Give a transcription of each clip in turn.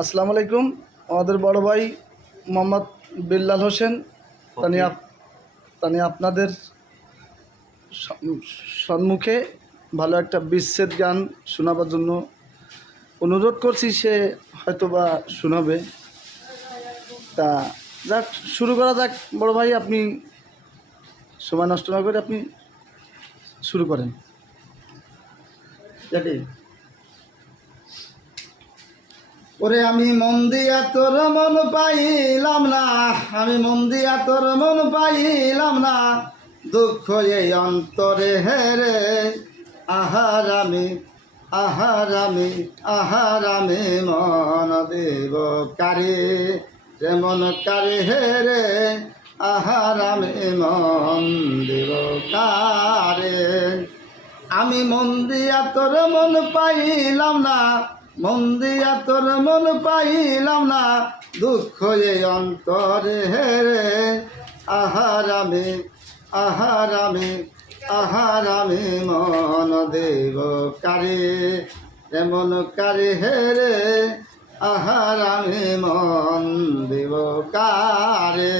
আসসালামু আলাইকুম। আমাদের বড় ভাই মোহাম্মদ বিল্লাল হোসেন তানি আপনাদের সম্মুখে ভালো একটা বিচ্ছেদ গান শোনাবার জন্য অনুরোধ করছি। সে হয়তোবা শোনাবে। তা যাক, শুরু করা যাক। বড় ভাই, আপনি সময় নষ্ট না করে আপনি শুরু করেন। ওরে আমি মন দিয়া তোর মন পাইলাম না, আমি মন দিয়া তোর মন পাইলাম না, দুঃখ এই অন্তরে হেরে আহারামি আহারামি আহারামি মন দেব কারে যেমন কারে হেরে আহারামি মন দেব কারে। আমি মন দিয়া তোর মন পাইলাম না, মন দিয়া তোর মন পাইলাম না, দুঃখ এই অন্তরে হেরে আহারামি আহারামি আহারামি মন দেব কারে এমন কারে হেরে আহারামি মন দেব কারে।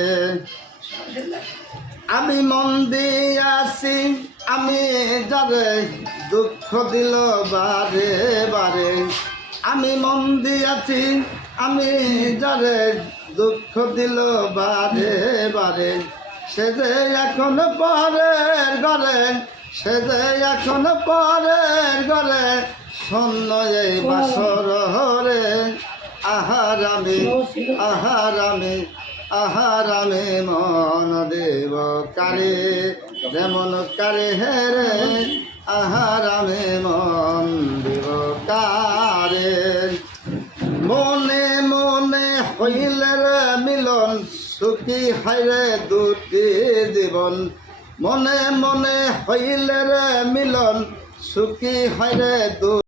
আমি মন দিয়াছি আমি যারে দুঃখ দিল বারে বারে, আমি মন দিয়াছি আমি যারে দুঃখ দিল বারে বারে, সে যে এখন পরের ঘরে, সে যে এখন পরের ঘরে, শূন্য এই বাসর হরে আহারামি আহারামি আহারামি মন দেব কারে যেমন কারে হেরে আহারামি মন দেব কারে। মনে মনে হইলে রে মিলন, সুখী হাইরে দুটি জীবন, মনে মনে হইলে রে মিলন, সুখী হাইরে